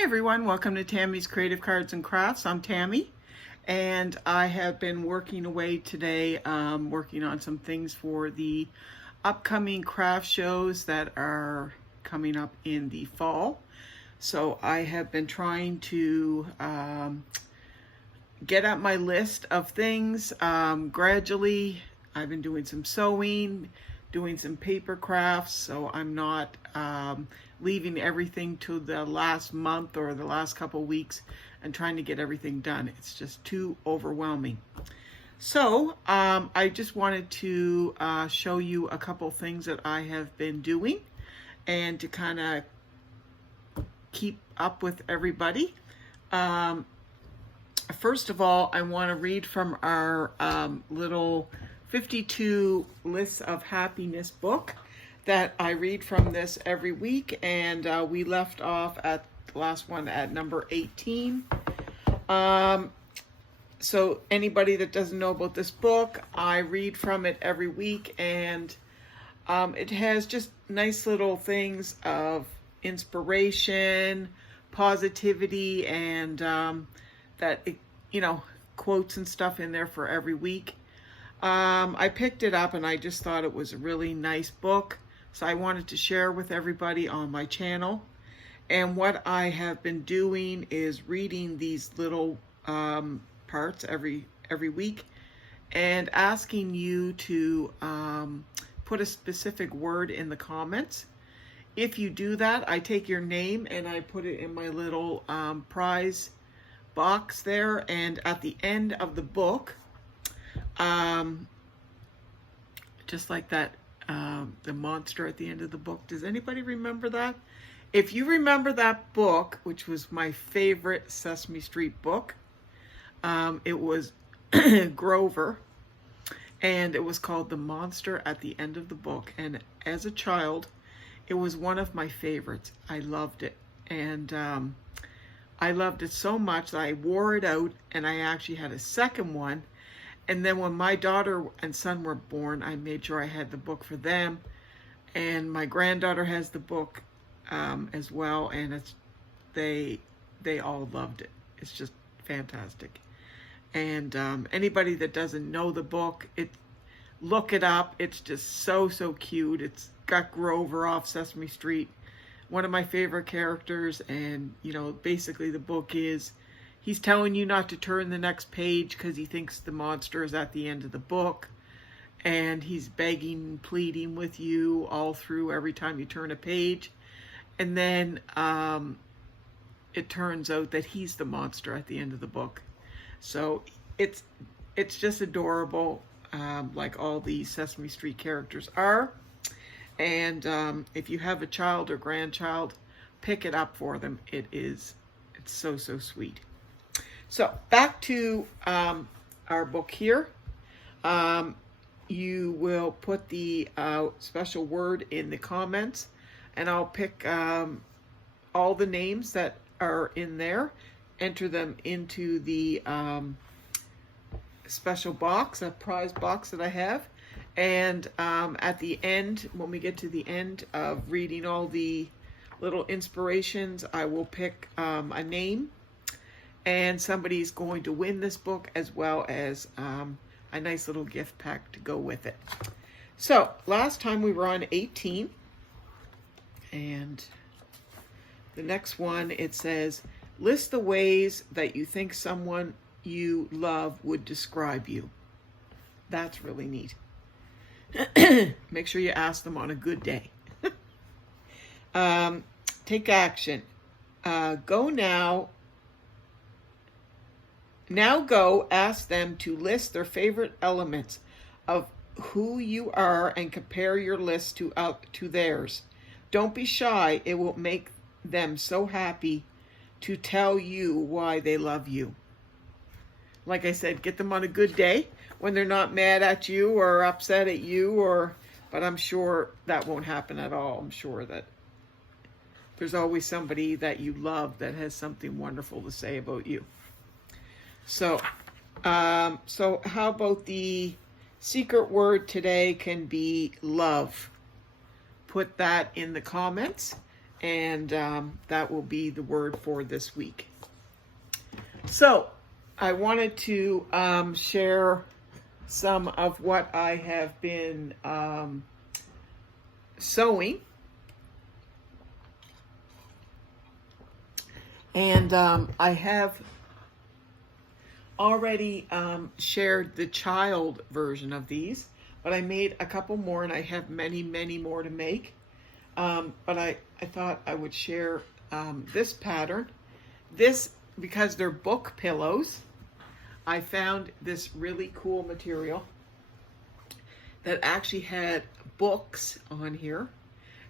Hi everyone, welcome to Tammy's Creative Cards and Crafts. I'm Tammy and I have been working away today, working on some things for the upcoming craft shows that are coming up in the fall. So I have been trying to get up my list of things gradually. I've been doing some sewing, doing some paper crafts, so I'm not leaving everything to the last month or the last couple weeks and trying to get everything done. It's just too overwhelming. So I just wanted to show you a couple things that I have been doing and to kind of keep up with everybody. First of all, I want to read from our little 52 Lists of Happiness book that I read from this every week, and we left off at the last one at number 18. So anybody that doesn't know about this book, I read from it every week, and it has just nice little things of inspiration, positivity, and that, quotes and stuff in there for every week. I picked it up and I just thought it was a really nice book, so I wanted to share with everybody on my channel. And what I have been doing is reading these little parts every week and asking you to put a specific word in the comments. If you do that, I take your name and I put it in my little prize box there, and at the end of the book, just like that, the monster at the end of the book. Does anybody remember that? If you remember that book, which was my favorite Sesame Street book, it was Grover, and it was called The Monster at the End of the Book. And as a child, it was one of my favorites. I loved it, and I loved it so much that I wore it out, and I actually had a second one. And then when my daughter and son were born, I made sure I had the book for them. And my granddaughter has the book as well, and they all loved it. It's just fantastic. And anybody that doesn't know the book, look it up. It's just so cute. It's got Grover off Sesame Street, one of my favorite characters. And basically the book is, he's telling you not to turn the next page because he thinks the monster is at the end of the book. And he's begging, pleading with you all through every time you turn a page. And then it turns out that he's the monster at the end of the book. So it's just adorable, like all the Sesame Street characters are. And if you have a child or grandchild, pick it up for them. It's so sweet. So back to our book here. You will put the special word in the comments, and I'll pick all the names that are in there, enter them into the special box, a prize box that I have. And at the end, when we get to the end of reading all the little inspirations, I will pick a name, and somebody's going to win this book, as well as a nice little gift pack to go with it. So last time we were on 18, and the next one, it says, list the ways that you think someone you love would describe you. That's really neat. Make sure you ask them on a good day. Take action. Go now. Now go ask them to list their favorite elements of who you are and compare your list to theirs. Don't be shy. It will make them so happy to tell you why they love you. Like I said, get them on a good day when they're not mad at you or upset at you, but I'm sure that won't happen at all. I'm sure that there's always somebody that you love that has something wonderful to say about you. So how about the secret word today can be love? Put that in the comments, and that will be the word for this week. So I wanted to share some of what I have been sewing. And I have already shared the child version of these, but I made a couple more, and I have many, many more to make. But I thought I would share this pattern. This, because they're book pillows, I found this really cool material that actually had books on here.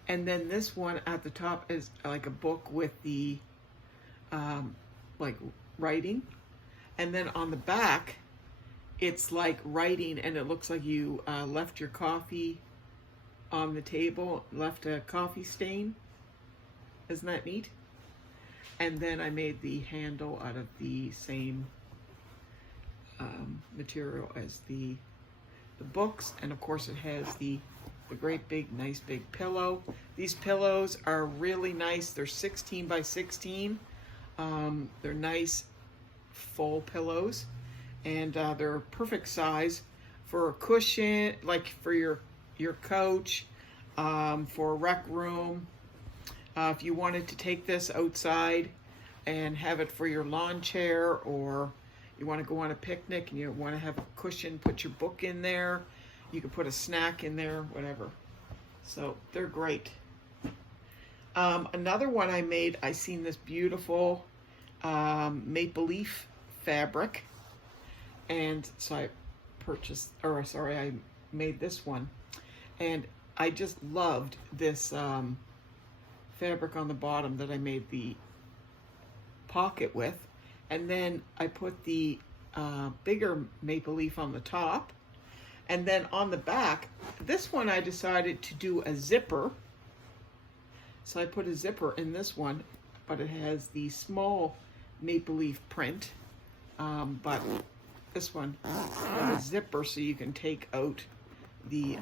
And then this one at the top is like a book with the like writing, and then on the back it's like writing, and it looks like you left your coffee on the table, left a coffee stain. Isn't that neat? And then I made the handle out of the same material as the books, and of course it has the great big nice big pillow. These pillows are really nice. They're 16 by 16. They're nice full pillows, and they're a perfect size for a cushion, like for your couch, for a rec room. If you wanted to take this outside and have it for your lawn chair, or you want to go on a picnic and you want to have a cushion, put your book in there. You can put a snack in there, whatever. So they're great. Another one I made, I seen this beautiful maple leaf fabric, and so I I made this one, and I just loved this fabric on the bottom that I made the pocket with, and then I put the bigger maple leaf on the top, and then on the back, this one I decided to do a zipper. So I put a zipper in this one, but it has the small maple leaf print, but this one has a zipper so you can take out the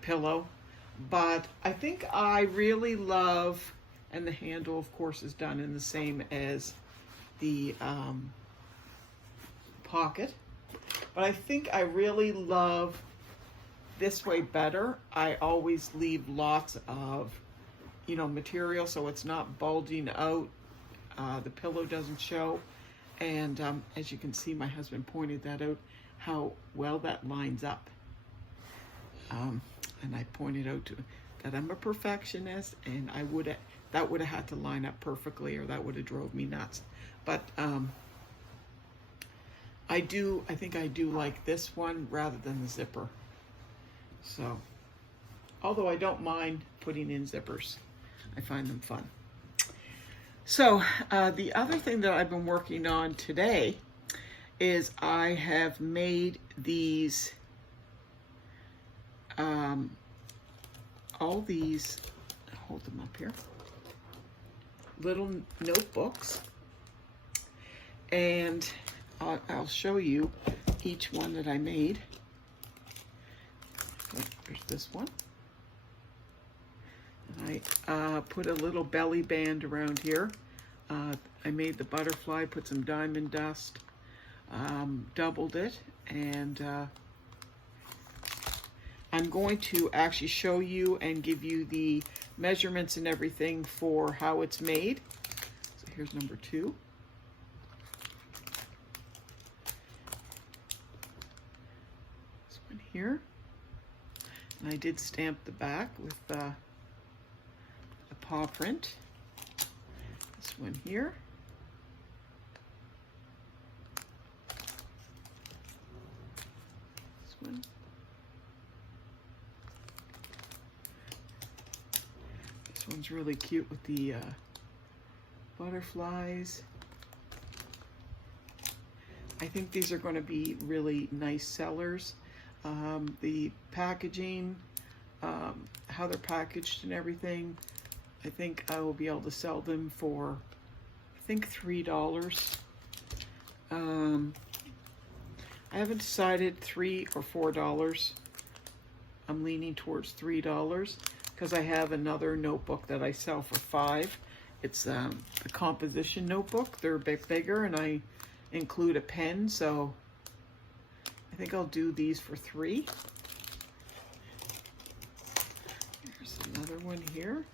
pillow. But I think I really love, and the handle of course is done in the same as the pocket, but I think I really love this way better. I always leave lots of material so it's not bulging out. The pillow doesn't show, and as you can see, my husband pointed that out, how well that lines up. And I pointed out that I'm a perfectionist, and that would have had to line up perfectly, or that would have drove me nuts. But I think I do like this one rather than the zipper. So, although I don't mind putting in zippers, I find them fun. So the other thing that I've been working on today is I have made these, all these, hold them up here, little notebooks, and I'll show you each one that I made. There's this one. I put a little belly band around here. I made the butterfly, put some diamond dust, doubled it, and I'm going to actually show you and give you the measurements and everything for how it's made. So here's number 2. This one here. And I did stamp the back with a paw print. This one here. This one. This one's really cute with the butterflies. I think these are going to be really nice sellers. The packaging, how they're packaged and everything, I think I will be able to sell them for, I think, $3. I haven't decided $3 or $4. I'm leaning towards $3 because I have another notebook that I sell for $5. It's the composition notebook. They're a bit bigger, and I include a pen, so I think I'll do these for $3. Here's another one here.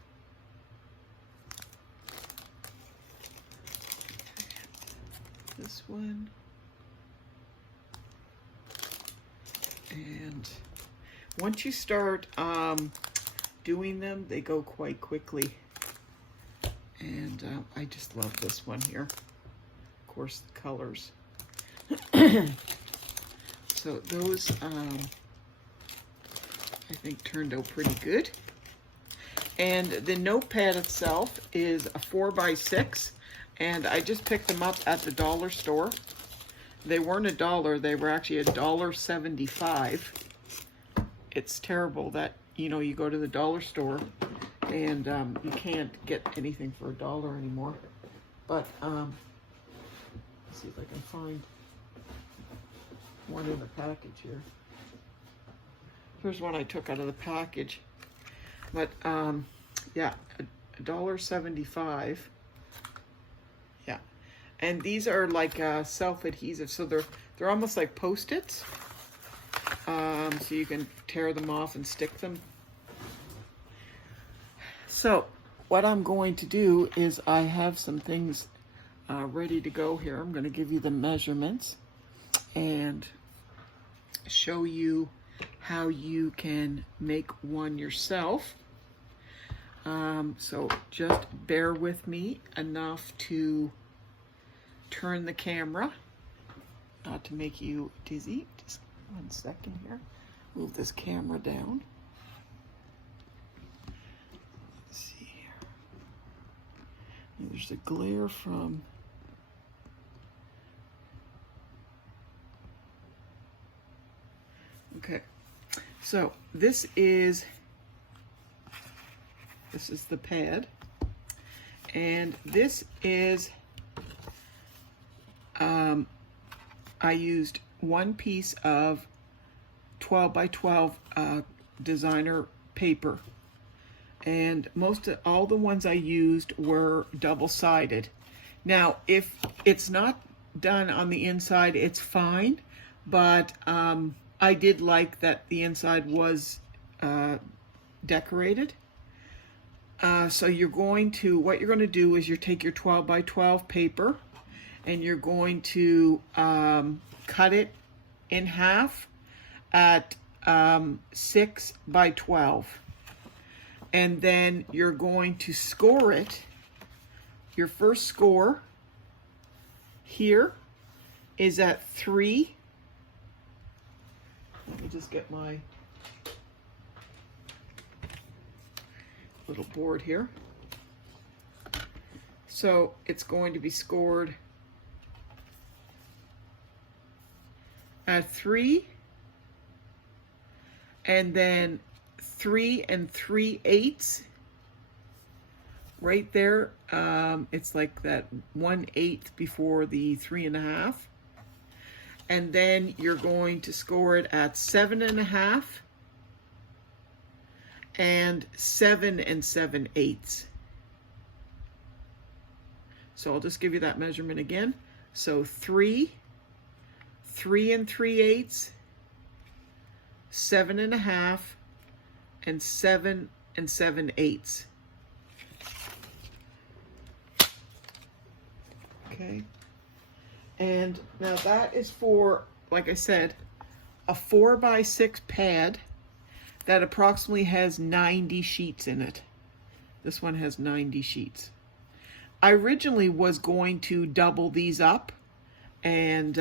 This one. And once you start doing them, they go quite quickly. And I just love this one here. Of course, the colors. So those, I think, turned out pretty good. And the notepad itself is a 4x6. And I just picked them up at the dollar store. They weren't $1, they were actually $1.75. It's terrible that, you know, you go to the dollar store and you can't get anything for $1 anymore. But let's see if I can find one in the package here. Here's one I took out of the package. But yeah, $1.75. Yeah, and these are like self-adhesive, so they're almost like Post-its. So you can tear them off and stick them. So what I'm going to do is I have some things ready to go here. I'm going to give you the measurements and show you how you can make one yourself. So just bear with me enough to turn the camera, not to make you dizzy. Just 1 second here. Move this camera down. Let's see here. There's a glare from okay. So this is the pad, and this is I used one piece of 12 by 12 designer paper, and all the ones I used were double-sided. Now if it's not done on the inside, it's fine, but I did like that the inside was decorated. So what you're going to do is you take your 12 by 12 paper and you're going to cut it in half at 6 by 12. And then you're going to score it. Your first score here is at 3. Let me just get my little board here. So it's going to be scored at 3, and then 3 3/8 right there. It's like that 1/8 before the 3.5, and then you're going to score it at 7.5 and 7 7/8. So I'll just give you that measurement again. So 3 3 3/8, 7.5, and 7 7/8. Okay. And now that is for, like I said, a 4 by 6 pad that approximately has 90 sheets in it. This one has 90 sheets. I originally was going to double these up and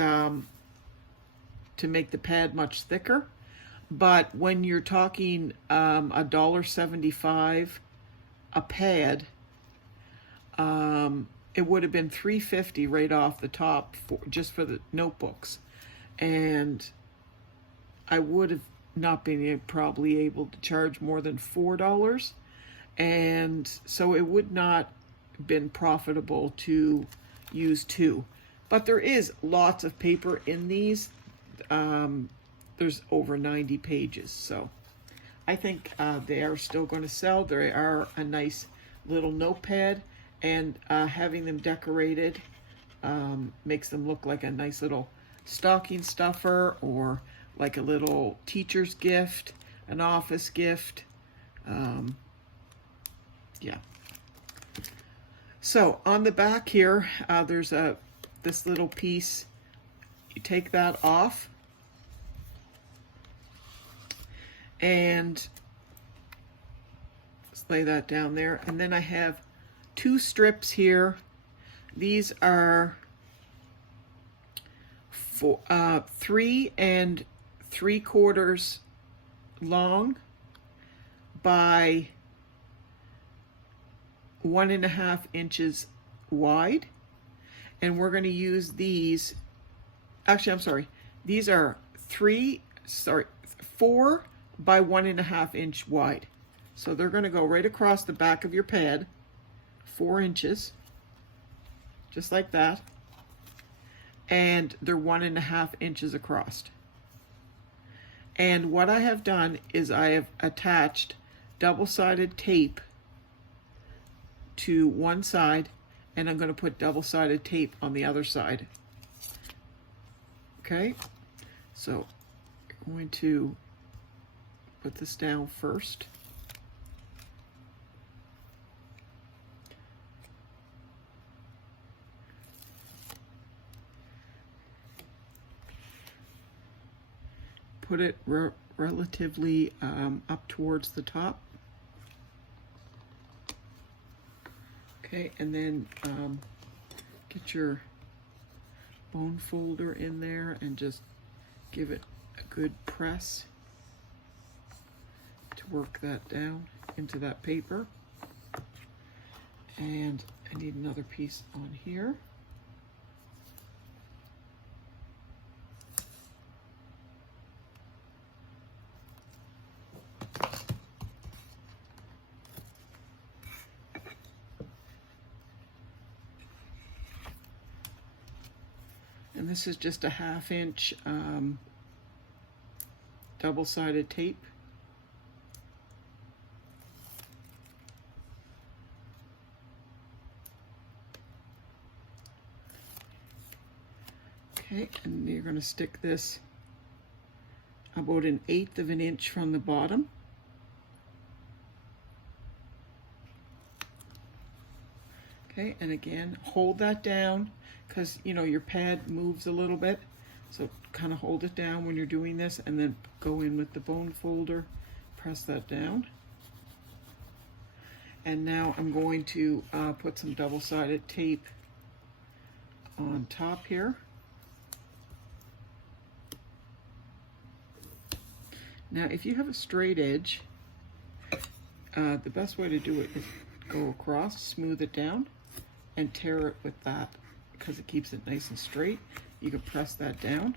to make the pad much thicker, but when you're talking $1.75 a pad, it would have been $3.50 right off the top just for the notebooks, and I would have not been probably able to charge more than $4, and so it would not have been profitable to use 2. But there is lots of paper in these. There's over 90 pages, so I think they are still going to sell. They are a nice little notepad, and having them decorated makes them look like a nice little stocking stuffer, or like a little teacher's gift, an office gift. Yeah. So on the back here, there's this little piece. You take that off, and just lay that down there. And then I have 2 strips here. These are 3 3/4 long by 1.5 inches wide, and we're going to use these. Actually, I'm sorry. These are 4 by 1.5 inch wide. So they're going to go right across the back of your pad, 4 inches, just like that. And they're 1.5 inches across. And what I have done is I have attached double-sided tape to one side, and I'm going to put double-sided tape on the other side. Okay, so I'm going to put this down first. Put it relatively up towards the top. Okay, and then get your bone folder in there and just give it a good press to work that down into that paper. And I need another piece on here. And this is just a 1/2 inch double-sided tape. Okay, and you're going to stick this about 1/8 of an inch from the bottom. Okay, and again, hold that down, because you know your pad moves a little bit, so kind of hold it down when you're doing this, and then go in with the bone folder, press that down. And now I'm going to put some double-sided tape on top here. Now if you have a straight edge, the best way to do it is go across, smooth it down, and tear it with that, because it keeps it nice and straight. You can press that down.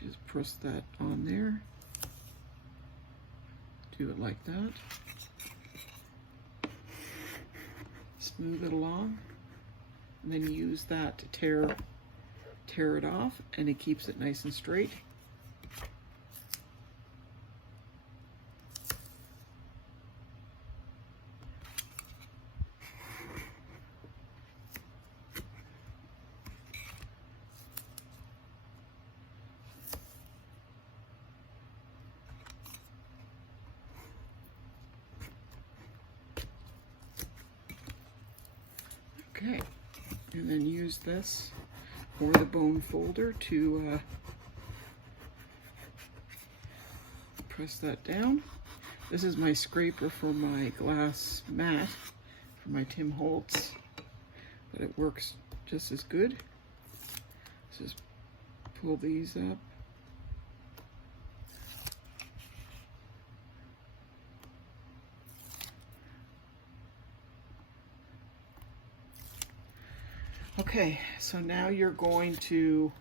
Just press that on there. Do it like that. Smooth it along, and then use that to tear it off, and it keeps it nice and straight. Okay, and then use this or the bone folder to press that down. This is my scraper for my glass mat, for my Tim Holtz, but it works just as good. Just pull these up. Okay, so now you're going to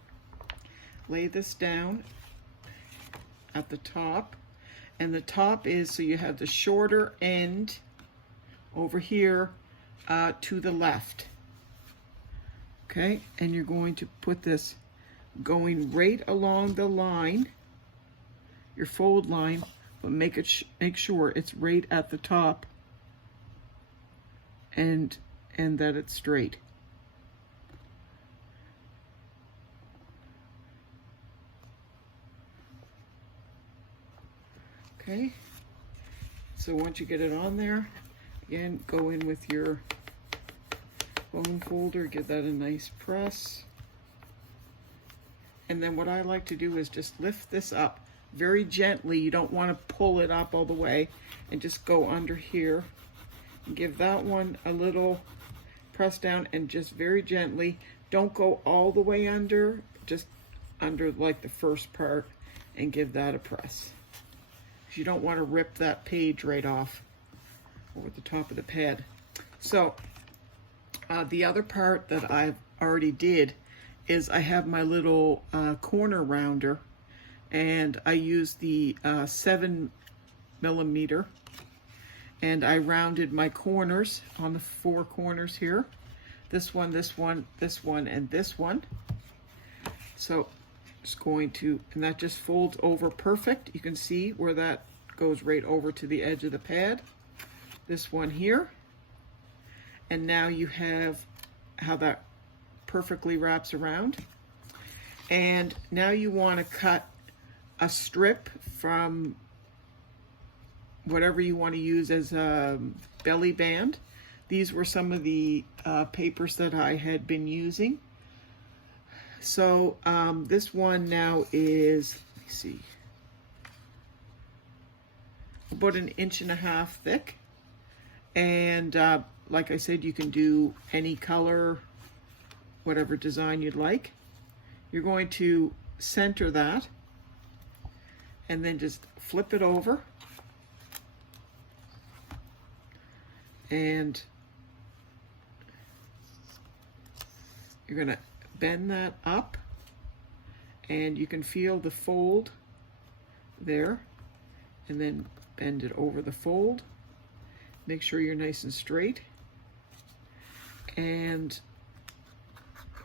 lay this down at the top, and the top is, so you have the shorter end over here to the left. Okay, and you're going to put this going right along the line, your fold line, but make sure it's right at the top and that it's straight. Okay, so once you get it on there, again, go in with your bone folder, give that a nice press. And then what I like to do is just lift this up very gently. You don't want to pull it up all the way, and just go under here and give that one a little press down, and just very gently. Don't go all the way under, just under like the first part, and give that a press. You don't want to rip that page right off over the top of the pad. So the other part that I've already did is I have my little corner rounder, and I use the 7mm, and I rounded my corners on the 4 corners here. This one, this one, this one, and this one. So just going to, and that just folds over perfect. You can see where that goes right over to the edge of the pad. This one here. And now you have how that perfectly wraps around. And now you want to cut a strip from whatever you want to use as a belly band. These were some of the papers that I had been using. So this one now is, let me see, about 1.5 inches thick. And like I said, you can do any color, whatever design you'd like. You're going to center that and then just flip it over. And you're going to bend that up, and you can feel the fold there, and then bend it over the fold. Make sure you're nice and straight. And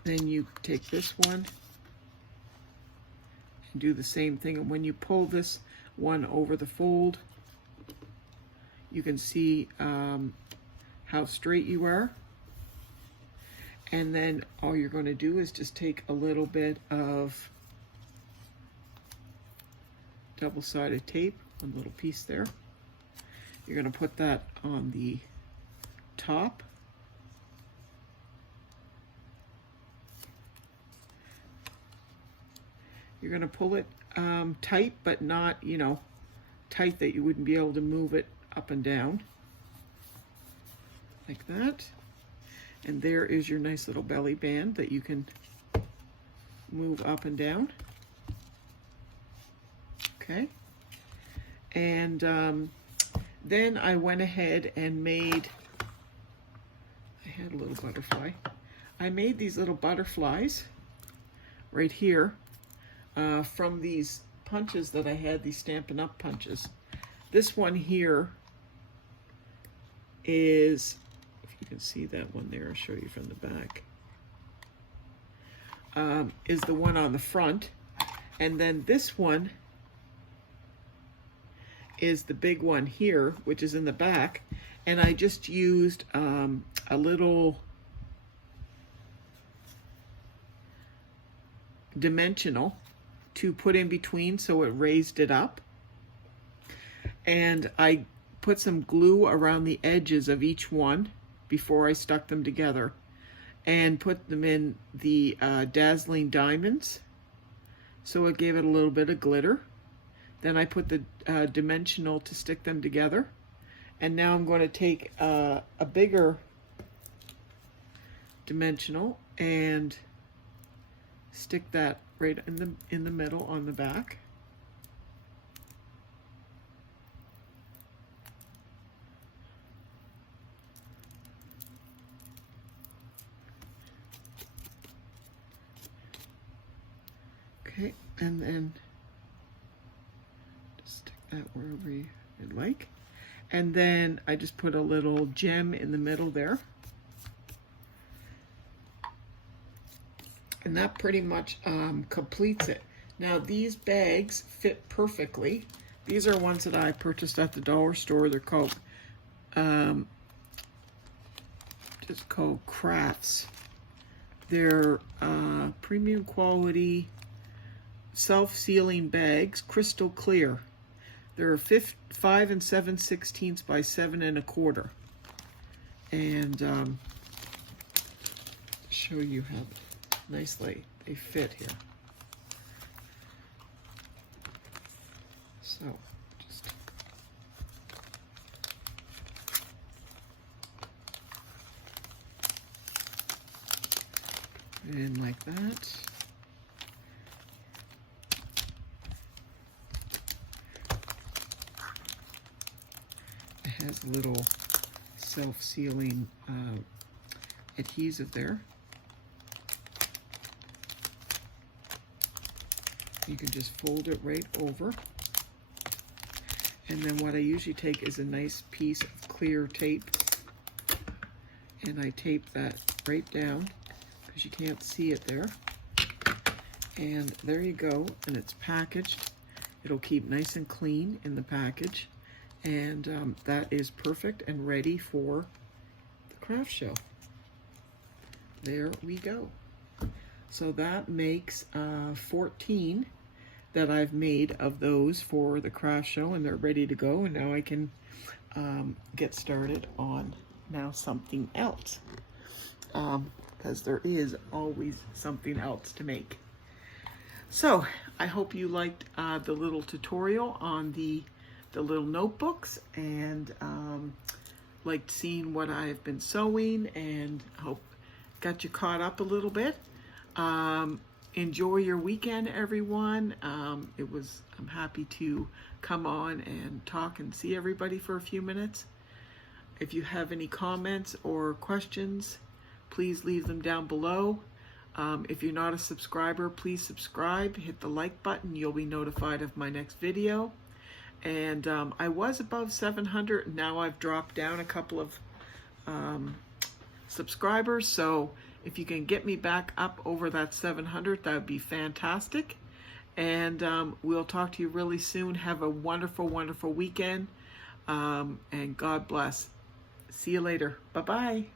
then you take this one and do the same thing. And when you pull this one over the fold, you can see how straight you are. And then all you're going to do is just take a little bit of double-sided tape, one little piece there. You're going to put that on the top. You're going to pull it tight, but not, you know, tight that you wouldn't be able to move it up and down. Like that. And there is your nice little belly band that you can move up and down. Okay. And then I went ahead and made, I had a little butterfly. I made these little butterflies right here from these punches that I had, these Stampin' Up! Punches. This one here is, you can see that one there, I'll show you from the back, is the one on the front, and then this one is the big one here, which is in the back, and I just used a little dimensional to put in between so it raised it up, and I put some glue around the edges of each one before I stuck them together, and put them in the dazzling diamonds, so it gave it a little bit of glitter. Then I put the dimensional to stick them together, and now I'm going to take a bigger dimensional and stick that right in the middle on the back. Okay, and then just stick that wherever you'd like. And then I just put a little gem in the middle there. And that pretty much completes it. Now these bags fit perfectly. These are ones that I purchased at the dollar store. They're called, just called Crafts. They're premium quality self-sealing bags, crystal clear. They're 5 7/16 by 7 1/4. And show you how nicely they fit here. So just put it in like that. It has a little self-sealing adhesive there. You can just fold it right over. And then what I usually take is a nice piece of clear tape, and I tape that right down because you can't see it there. And there you go, and it's packaged. It'll keep nice and clean in the package, and that is perfect and ready for the craft show. There we go. So that makes 14 that I've made of those for the craft show, and they're ready to go. And now I can get started on now something else, because there is always something else to make. So I hope you liked the little tutorial on the little notebooks, and liked seeing what I've been sewing, and hope got you caught up a little bit. Enjoy your weekend, everyone. I'm happy to come on and talk and see everybody for a few minutes. If you have any comments or questions, please leave them down below. If you're not a subscriber, please subscribe, hit the like button. You'll be notified of my next video. And I was above 700, and now I've dropped down a couple of subscribers. So if you can get me back up over that 700, that would be fantastic. And we'll talk to you really soon. Have a wonderful, wonderful weekend. And God bless. See you later. Bye-bye.